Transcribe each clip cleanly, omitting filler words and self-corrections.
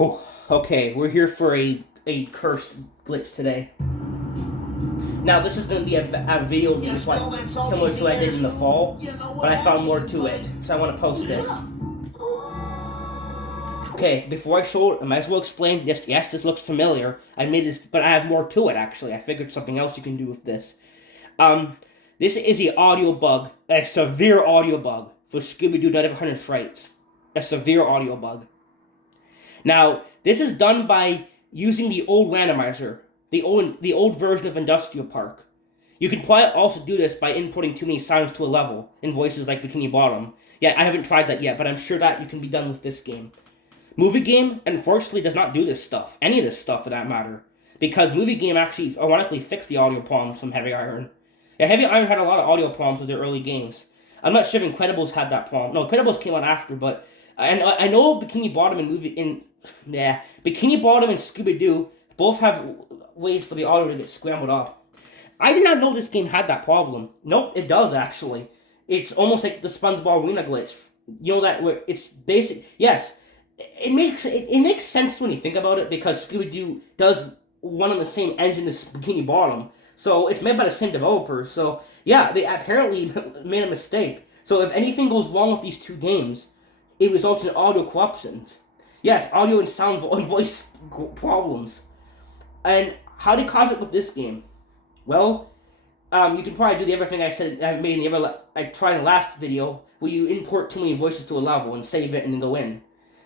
Oh, okay, we're here for a cursed glitch today. Now, this is going to be a video like, similar to what I did in the fall, but I found more to it, so I want to post this. Okay, before I show it, I might as well explain. Yes, this looks familiar. I made this, but I have more to it, actually. I figured something else you can do with this. This is a audio bug, a severe audio bug for Scooby-Doo Night of 100 Frights. A severe audio bug. Now, this is done by using the old randomizer, the old version of Industrial Park. You can probably also do this by inputting too many sounds to a level in voices like Bikini Bottom. Yeah, I haven't tried that yet, but I'm sure that you can be done with this game. Movie Game, unfortunately, does not do this stuff. Any of this stuff, for that matter. Because Movie Game actually, ironically, fixed the audio problems from Heavy Iron. Yeah, Heavy Iron had a lot of audio problems with their early games. I'm not sure if Incredibles had that problem. No, Incredibles came out after, but I know Bikini Bottom and Bikini Bottom and Scooby-Doo both have ways for the audio to get scrambled up. I did not know this game had that problem. Nope, it does actually. It's almost like the SpongeBob Arena glitch. You know that where it's basic. Yes, it makes sense when you think about it because Scooby-Doo does one on the same engine as Bikini Bottom. So it's made by the same developers. So yeah, they apparently made a mistake. So if anything goes wrong with these two games, it results in audio corruptions. Yes, audio and sound and voice problems. And how do you cause it with this game? Well, you can probably do the everything I said I made in I tried in the last video, where you import too many voices to a level and save it and then go in.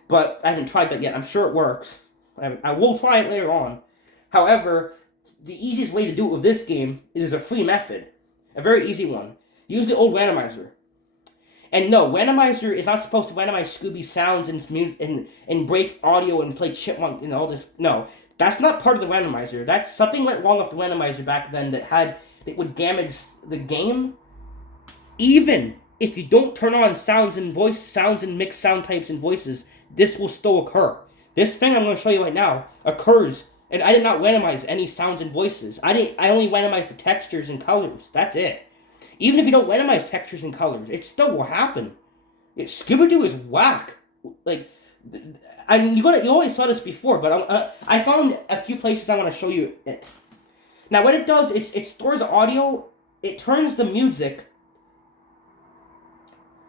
But I haven't tried that yet. I'm sure it works. I will try it later on. However, the easiest way to do it with this game is a free method. A very easy one. Use the old randomizer. And no, randomizer is not supposed to randomize Scooby sounds and break audio and play Chipmunk and all this. No, that's not part of the randomizer. That something went wrong with the randomizer back then that would damage the game. Even if you don't turn on sounds and mix sound types and voices, this will still occur. This thing I'm going to show you right now occurs, and I did not randomize any sounds and voices. I only randomized the textures and colors. That's it. Even if you don't randomize textures and colors, it still will happen. Scooby-Doo is whack. Like, I mean, you already saw this before, but I found a few places I want to show you it. Now, what it does is it stores audio. It turns the music.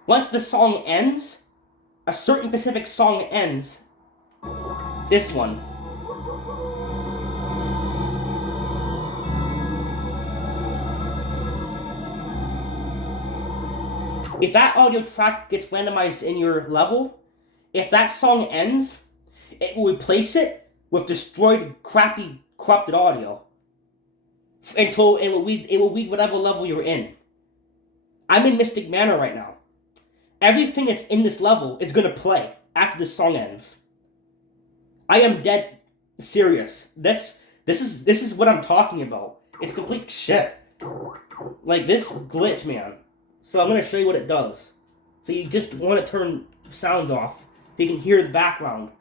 Once the song ends, a certain specific song ends. This one. If that audio track gets randomized in your level, if that song ends, it will replace it with destroyed, crappy, corrupted audio. Until it will read whatever level you're in. I'm in Mystic Manor right now. Everything that's in this level is going to play after this song ends. I am dead serious. This is what I'm talking about. It's complete shit. Like, this glitch, man. So I'm going to show you what it does. So you just want to turn sounds off so you can hear the background.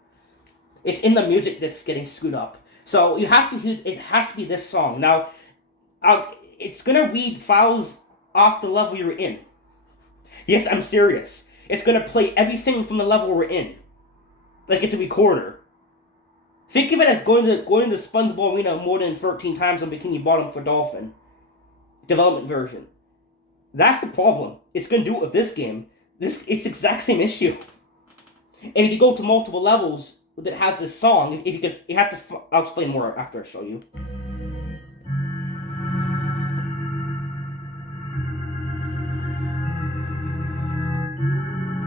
It's in the music that's getting screwed up. So you have to hear, it has to be this song. Now, it's going to read files off the level you're in. Yes, I'm serious. It's going to play everything from the level we're in. Like it's a recorder. Think of it as going to SpongeBob Arena more than 13 times on Bikini Bottom for Dolphin. Development version. That's the problem. It's going to do it with this game. It's the exact same issue. And if you go to multiple levels that has this song, I'll explain more after I show you.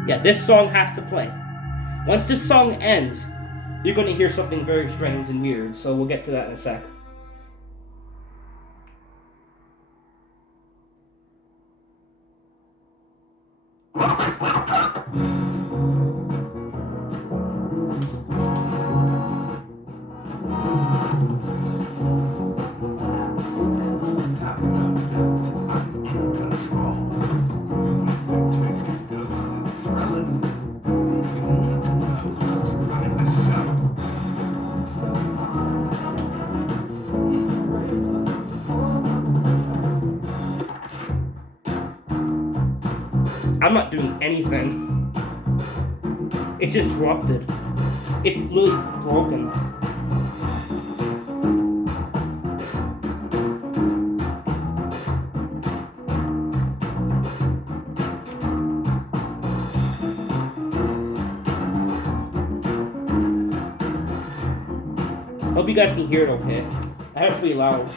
Yeah, this song has to play. Once this song ends, you're going to hear something very strange and weird, so we'll get to that in a sec. I'm not doing anything. It's just corrupted. It's really broken. Hope you guys can hear it okay. I have it pretty loud.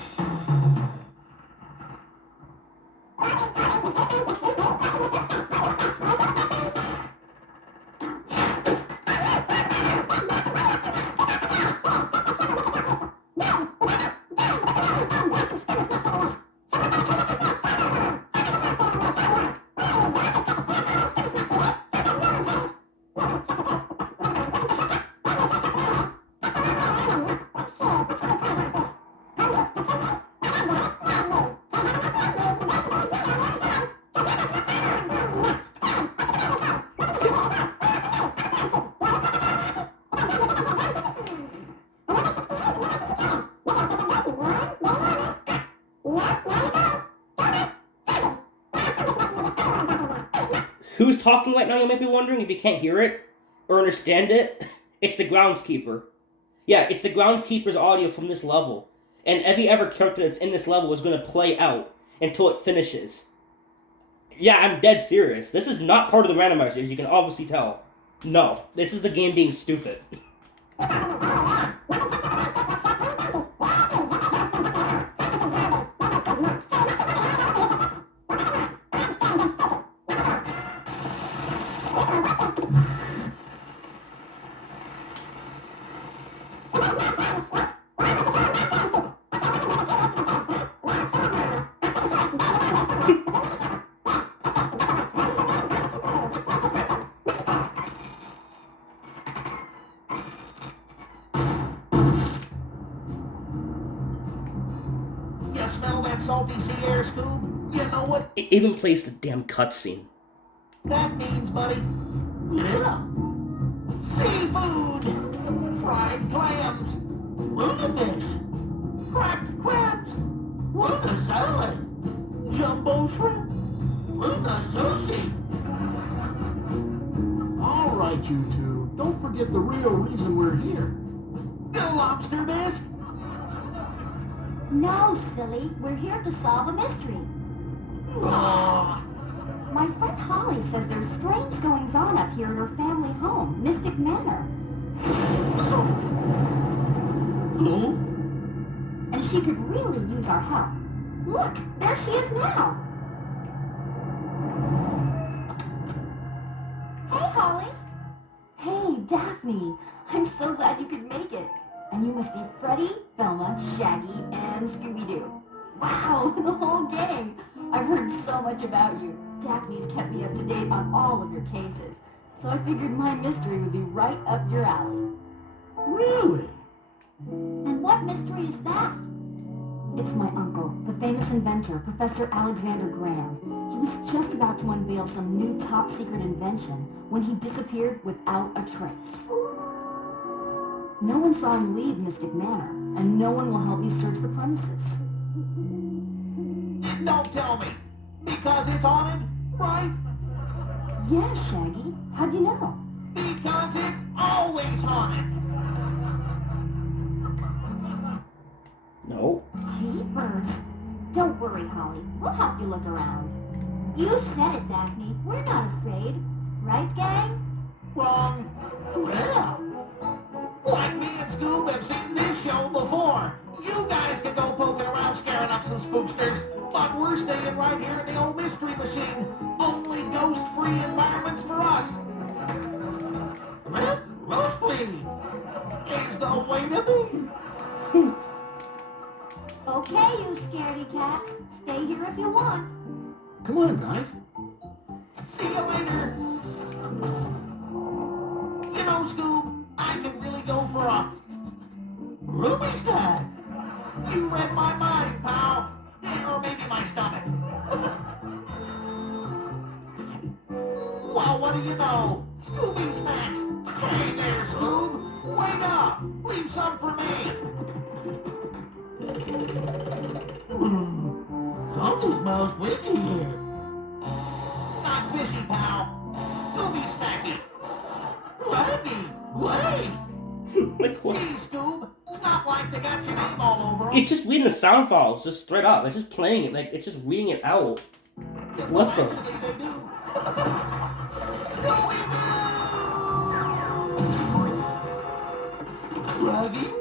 Who's talking right now, you might be wondering, if you can't hear it or understand it? It's the groundskeeper. Yeah, it's the groundskeeper's audio from this level. And every ever character that's in this level is going to play out until it finishes. Yeah, I'm dead serious. This is not part of the randomizer, as you can obviously tell. No, this is the game being stupid. Smell that salty sea air, Scoob? You know what? It even plays the damn cutscene. That means, buddy. Yeah. Seafood! Fried clams! Tuna fish! Cracked crabs! Tuna salad! Jumbo shrimp! Tuna sushi! All right, you two. Don't forget the real reason we're here. The lobster bisque? No, silly. We're here to solve a mystery. Aww. My friend Holly says there's strange goings-on up here in her family home, Mystic Manor. So... Who? And she could really use our help. Look, there she is now. Hey, Holly. Hey, Daphne. I'm so glad you could make it. And you must be Freddy, Velma, Shaggy, and Scooby-Doo. Wow, the whole gang. I've heard so much about you. Daphne's kept me up to date on all of your cases. So I figured my mystery would be right up your alley. Really? And what mystery is that? It's my uncle, the famous inventor, Professor Alexander Graham. He was just about to unveil some new top-secret invention when he disappeared without a trace. No one saw him leave Mystic Manor, and no one will help me search the premises. Don't tell me. Because it's haunted, right? Yeah, Shaggy. How'd you know? Because it's always haunted. No. Jeepers. Don't worry, Holly. We'll help you look around. You said it, Daphne. We're not afraid. Right, gang? Wrong. Well, like me and Scoob have seen this show before. You guys can go poking around scaring up some spooksters, but we're staying right here in the old mystery machine. Only ghost-free environments for us. Well, roast-free is the way to be. Okay, you scaredy cats. Stay here if you want. Come on, guys. See you later. You know, Scoob, I could really go for a Ruby stack. You read my mind, pal. Or maybe my stomach. Well, what do you know? Scooby snacks. Hey there, Scoob. Wake up. Leave some for me. Something smells fishy here. Not fishy, pal. Scooby snacky. Wait. Like what? Gee, Scoob, it's not like they got your name all over 'em. It's just reading the sound files, just straight up. It's just playing it, like it's just reading it out. What the? Actually, they do. Scooby-Doo! Ruggy?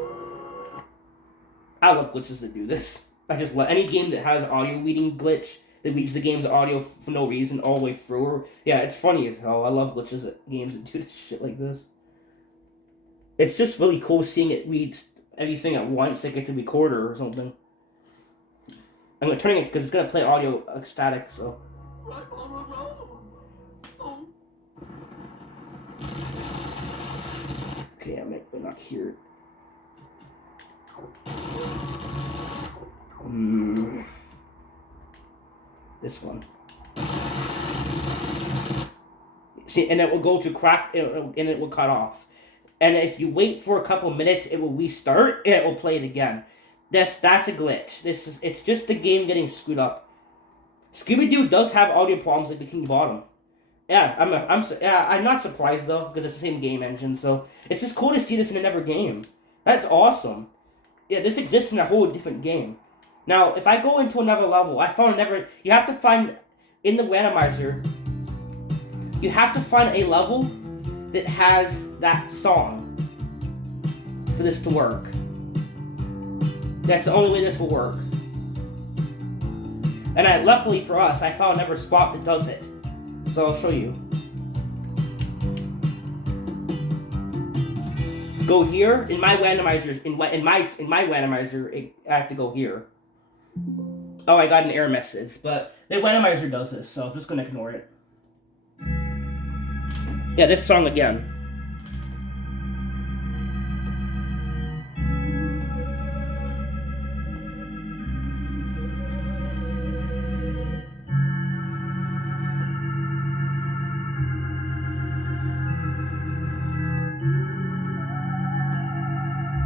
I love glitches that do this. I just love any game that has audio reading glitch that reads the game's audio for no reason all the way through. Or, yeah, it's funny as hell. I love glitches at games that do this shit like this. It's just really cool seeing it read everything at once, like it's a recorder or something. I'm turning it because it's gonna play audio static, so. Okay, I might not hear it. This one. See, and it will go to crack, and it will cut off. And if you wait for a couple minutes, it will restart, and it will play it again. That's a glitch. It's just the game getting screwed up. Scooby-Doo does have audio problems like Bikini Bottom. Yeah, I'm not surprised though, because it's the same game engine, so it's just cool to see this in another game. That's awesome. Yeah, this exists in a whole different game. Now, if I go into another level, you have to find, in the randomizer, you have to find a level that has that song for this to work. That's the only way this will work. And luckily for us, I found another spot that does it. So I'll show you. Go here in my randomizers. In my randomizer, I have to go here. Oh, I got an error message, but the randomizer does this, so I'm just gonna ignore it. Yeah, this song again.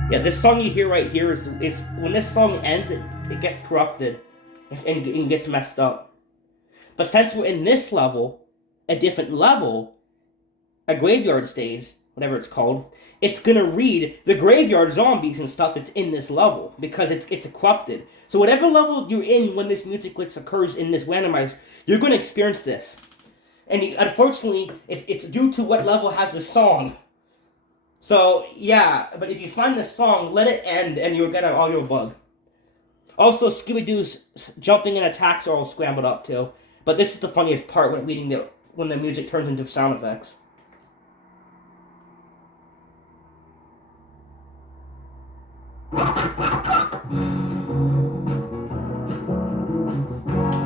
Yeah, this song you hear right here is when this song ends, it gets corrupted and gets messed up. But since we're in this level, a different level, a graveyard stage, whatever it's called, it's gonna read the graveyard zombies and stuff that's in this level because it's corrupted. So whatever level you're in when this music glitch occurs in this randomizer, you're gonna experience this. And unfortunately, it's due to what level has the song. So, yeah, but if you find the song, let it end and you'll get an audio bug. Also, Scooby-Doo's jumping and attacks are all scrambled up too. But this is the funniest part when the music turns into sound effects.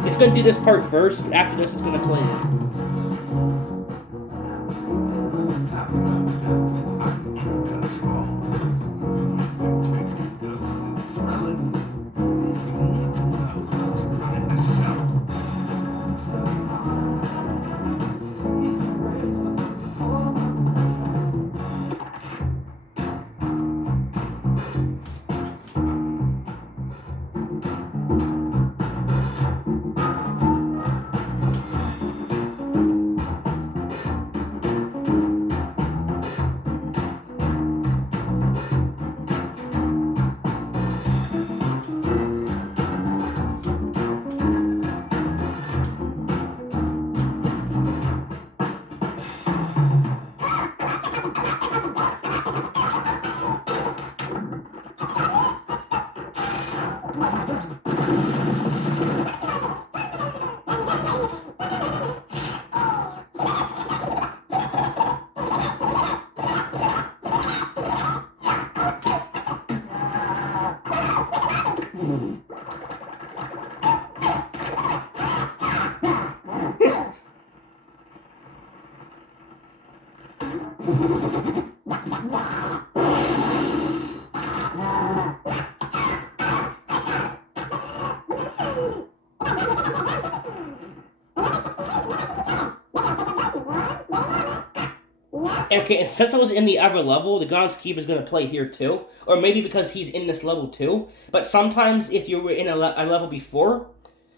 It's gonna do this part first, but after this it's gonna play it. Okay, and since I was in the other level, the groundskeeper is going to play here too. Or maybe because he's in this level too. But sometimes if you were in a level before,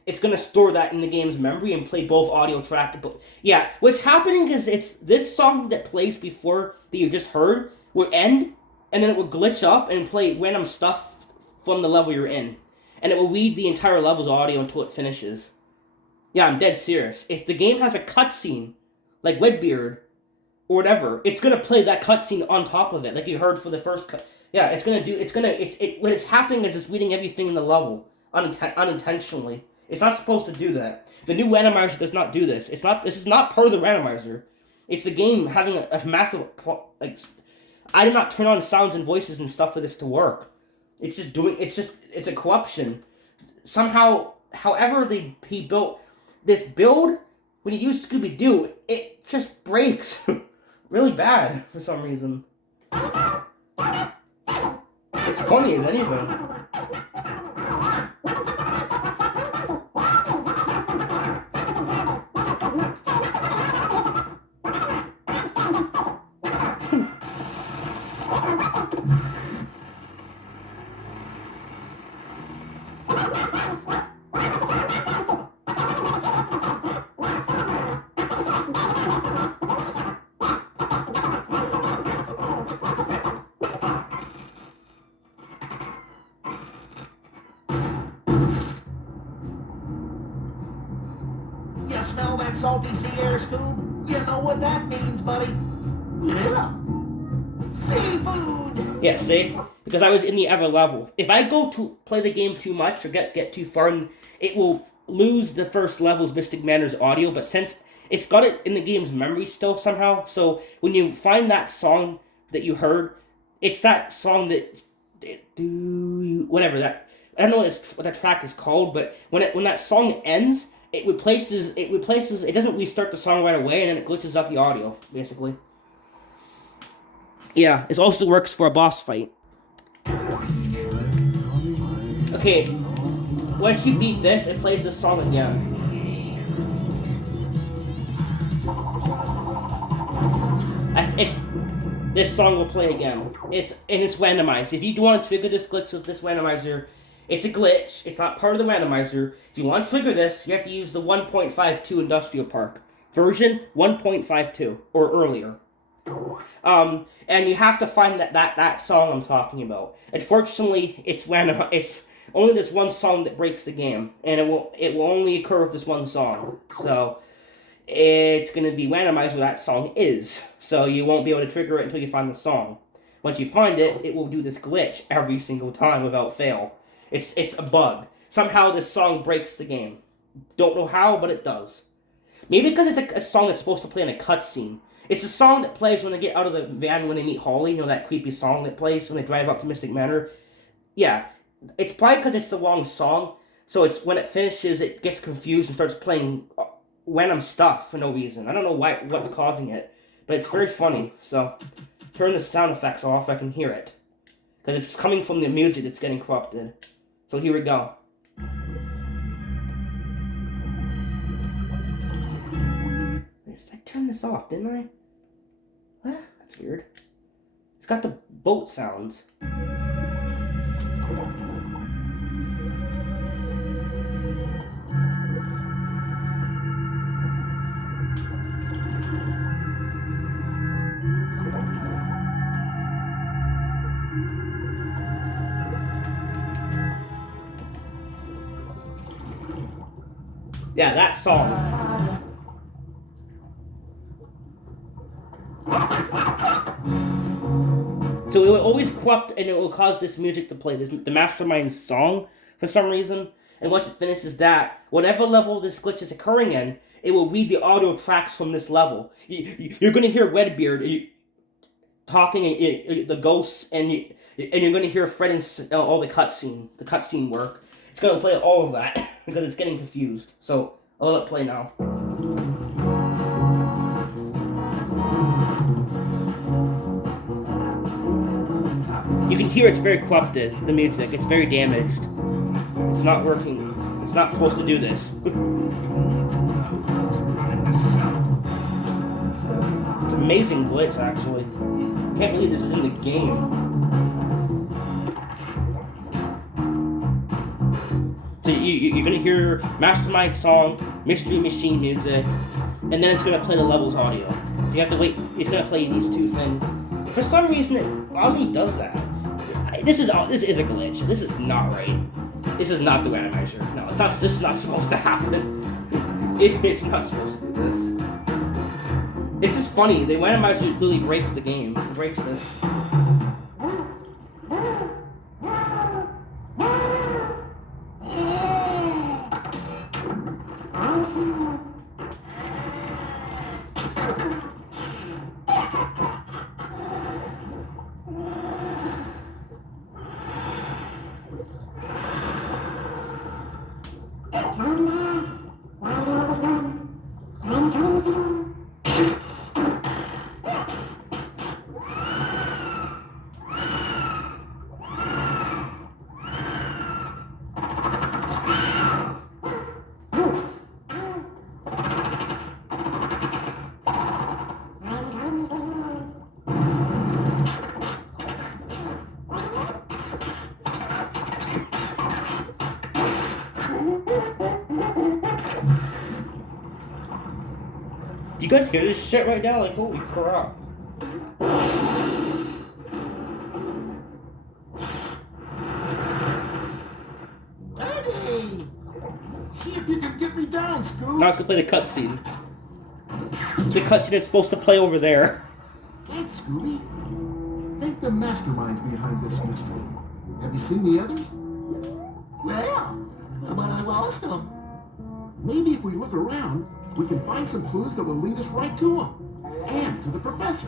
it's going to store that in the game's memory and play both audio track. Yeah, what's happening is it's this song that plays before that you just heard will end. and then it will glitch up and play random stuff from the level you're in. And it will read the entire level's audio until it finishes. Yeah, I'm dead serious. If the game has a cutscene, like Redbeard, or whatever, it's gonna play that cutscene on top of it, like you heard for the first cut. Yeah, what it's happening is it's reading everything in the level unintentionally. It's not supposed to do that. The new randomizer does not do this. This is not part of the randomizer. It's the game having a massive, like, I did not turn on sounds and voices and stuff for this to work. It's a corruption. Somehow, however he built this build, when you use Scooby-Doo, it just breaks really bad for some reason. It's funny as anything. You smell that salty sea air, Scoob? You know what that means, buddy. Yeah. Seafood! Yeah, see? Because I was in the other level. If I go to play the game too much or get too far, it will lose the first level's Mystic Manor's audio, but since it's got it in the game's memory still somehow, so when you find that song that you heard, it's that song that whatever that, I don't know what that track is called, but when that song ends, it doesn't restart the song right away, and then it glitches up the audio, basically. Yeah, it also works for a boss fight. Okay, once you beat this, it plays this song again. This song will play again. It's randomized. If you want to trigger this glitch with this randomizer, it's a glitch. It's not part of the randomizer. If you want to trigger this, you have to use the 1.52 Industrial Park version 1.52 or earlier. And you have to find that song I'm talking about. Unfortunately, it's random. It's only this one song that breaks the game, and it will only occur with this one song. So it's gonna be randomized where that song is. So you won't be able to trigger it until you find the song. Once you find it, it will do this glitch every single time without fail. It's a bug. Somehow this song breaks the game. Don't know how, but it does. Maybe because it's a song that's supposed to play in a cutscene. It's a song that plays when they get out of the van when they meet Holly. You know, that creepy song that plays when they drive up to Mystic Manor? Yeah. It's probably because it's the wrong song. So it's when it finishes, it gets confused and starts playing random stuff for no reason. I don't know what's causing it. But it's very funny. So turn the sound effects off. I can hear it. Because it's coming from the music that's getting corrupted. So here we go. I turned this off, didn't I? What? That's weird. It's got the boat sounds. Yeah, that song. So it will always corrupt, and it will cause this music to play, the Mastermind song, for some reason. And once it finishes that, whatever level this glitch is occurring in, it will read the audio tracks from this level. You're going to hear Redbeard talking, the ghosts, and you're going to hear Fred and all the cutscene work. It's going to play all of that, because it's getting confused. So, I'll let it play now. You can hear it's very corrupted, the music. It's very damaged. It's not working. It's not supposed to do this. It's an amazing glitch, actually. I can't believe this is in the game. So you're going to hear Mastermind song, Mystery Machine music, and then it's going to play the levels audio. You have to wait. It's going to play these two things. For some reason, it oddly does that. This is a glitch. This is not right. This is not the randomizer. No, it's not. This is not supposed to happen. It's not supposed to do this. It's just funny. The randomizer literally breaks the game. It breaks this. Do you guys hear this shit right now? Like, holy crap. Eddie! See if you can get me down, Scoob. Now let's go play the cutscene. The cutscene is supposed to play over there. Thanks, Scooby. I think the mastermind's behind this mystery. Have you seen the others? Well, but I lost them. Maybe if we look around, we can find some clues that will lead us right to them. And to the professor.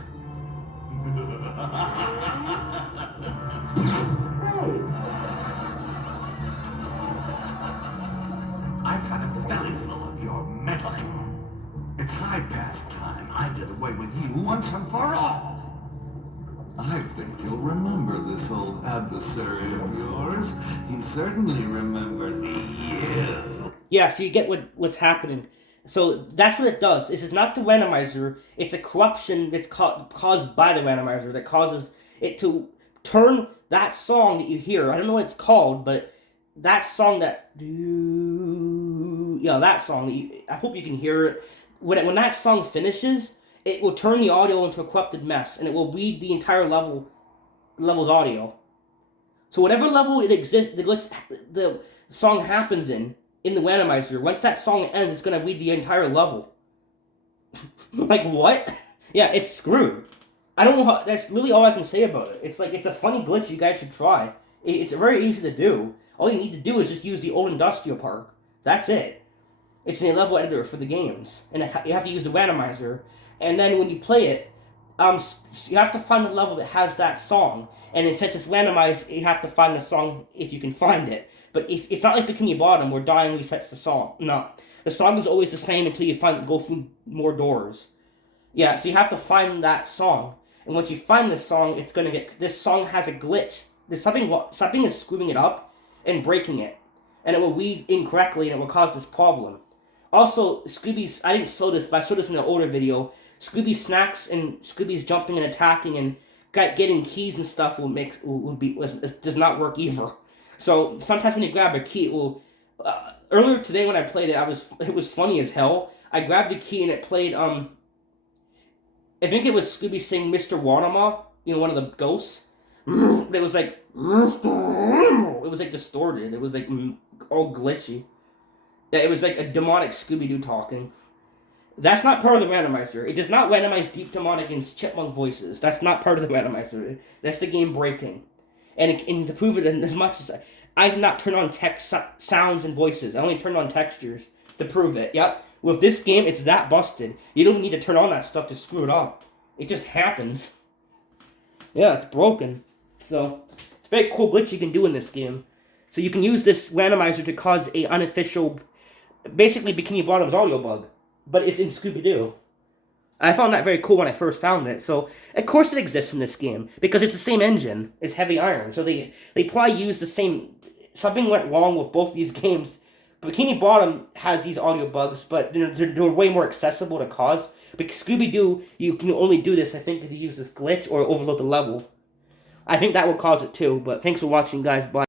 I've had a belly full of your meddling. It's high past time I did away with you once and for all. I think you'll remember this old adversary of yours. He certainly remembers you. Yeah, so you get what's happening. So that's what it does. This is not the randomizer. It's a corruption that's caused by the randomizer that causes it to turn that song that you hear. I don't know what it's called, but that song that... Yeah, that song. I hope you can hear it. When that song finishes, it will turn the audio into a corrupted mess, and it will read the entire level's audio. So whatever level it exists, the song happens in the randomizer, once that song ends, it's gonna read the entire level. Like, what? Yeah, it's screwed. I don't know how, that's literally all I can say about it. It's like, it's a funny glitch you guys should try. It's very easy to do. All you need to do is just use the old industrial park. That's it. It's in a level editor for the games. And you have to use the randomizer. And then when you play it, you have to find the level that has that song. And then since it's randomized, you have to find the song if you can find it. But if it's not like Bikini Bottom where dying resets the song. No. The song is always the same until you go through more doors. Yeah, so you have to find that song. And once you find this song, it's gonna get... This song has a glitch. There's something is screwing it up and breaking it. And it will read incorrectly and it will cause this problem. Also, Scooby's... I didn't show this, but I showed this in an older video. Scooby's snacks and Scooby's jumping and attacking and getting keys and stuff does not work either. So sometimes when you grab a key, it will... earlier today when I played it, it was funny as hell. I grabbed the key and it played, I think it was Scooby saying Mr. Wanama, one of the ghosts. It was like, it was like distorted. It was like all glitchy. Yeah, it was like a demonic Scooby-Doo talking. That's not part of the randomizer. It does not randomize deep demonic and chipmunk voices. That's not part of the randomizer. That's the game breaking. And to prove it as much as I did not turn on text sounds and voices. I only turned on textures to prove it. Yep. With this game, it's that busted. You don't need to turn on that stuff to screw it up. It just happens. Yeah, it's broken. So, it's a very cool glitch you can do in this game. So you can use this randomizer to cause a unofficial, basically Bikini Bottom's audio bug. But it's in Scooby-Doo. I found that very cool when I first found it. So, of course it exists in this game. Because it's the same engine. It's Heavy Iron. So they probably use the same... Something went wrong with both these games. Bikini Bottom has these audio bugs, but they're way more accessible to cause. But Scooby-Doo, you can only do this, I think, if you use this glitch or overload the level. I think that will cause it too, but thanks for watching, guys. Bye.